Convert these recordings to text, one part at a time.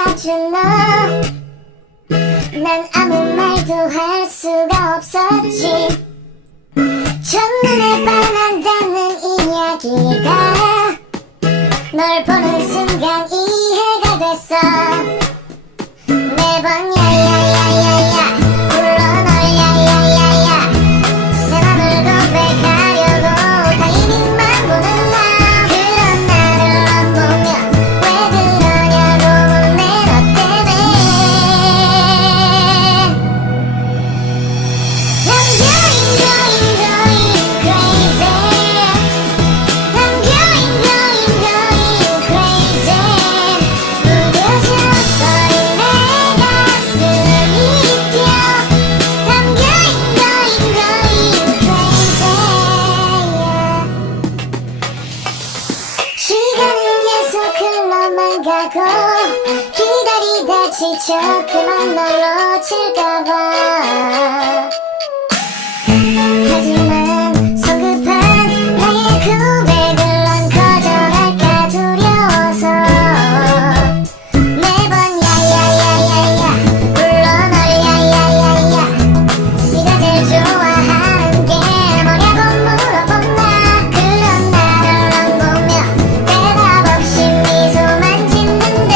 안아준 너, 난 아무 말도 할 수가 없었지. 첫눈에 반한다는 이야기가 널 보는 순간 이해가 됐어. 매번 야야야야야 불러 널 야야야야 내 맘을 고백하려고 타이밍만 보는 나. 그런 나를 안 보면 왜 그러냐고 묻네 너 때문에. I'm going going going crazy. I'm going going going crazy. 무뎌져 버린 내 가슴이 뛰어. I'm going going going crazy. 시간은 계속 흘러만 가고 기다리다 지쳐 그만 널 놓칠까봐. 하지만 성급한 나의 고백을 넌 거절할까 두려워서 매번 야야야야야 불러 널 야야야야 네가 제일 좋아하는 게 뭐냐고 물어본 나. 그런 나를 넌 보며 대답 없이 미소만 짓는데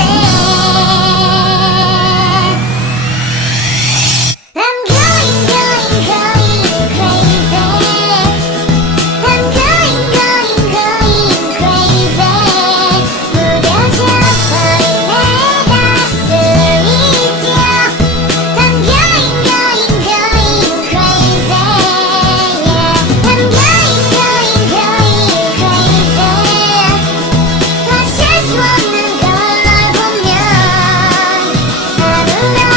I'm going going going crazy. I'm going going going crazy. 무뎌져 버린 내 가슴이 뛰어. I'm going going going crazy. Yeah. I'm going going going crazy. 어쩔 수 없는 걸 널 보면 아무런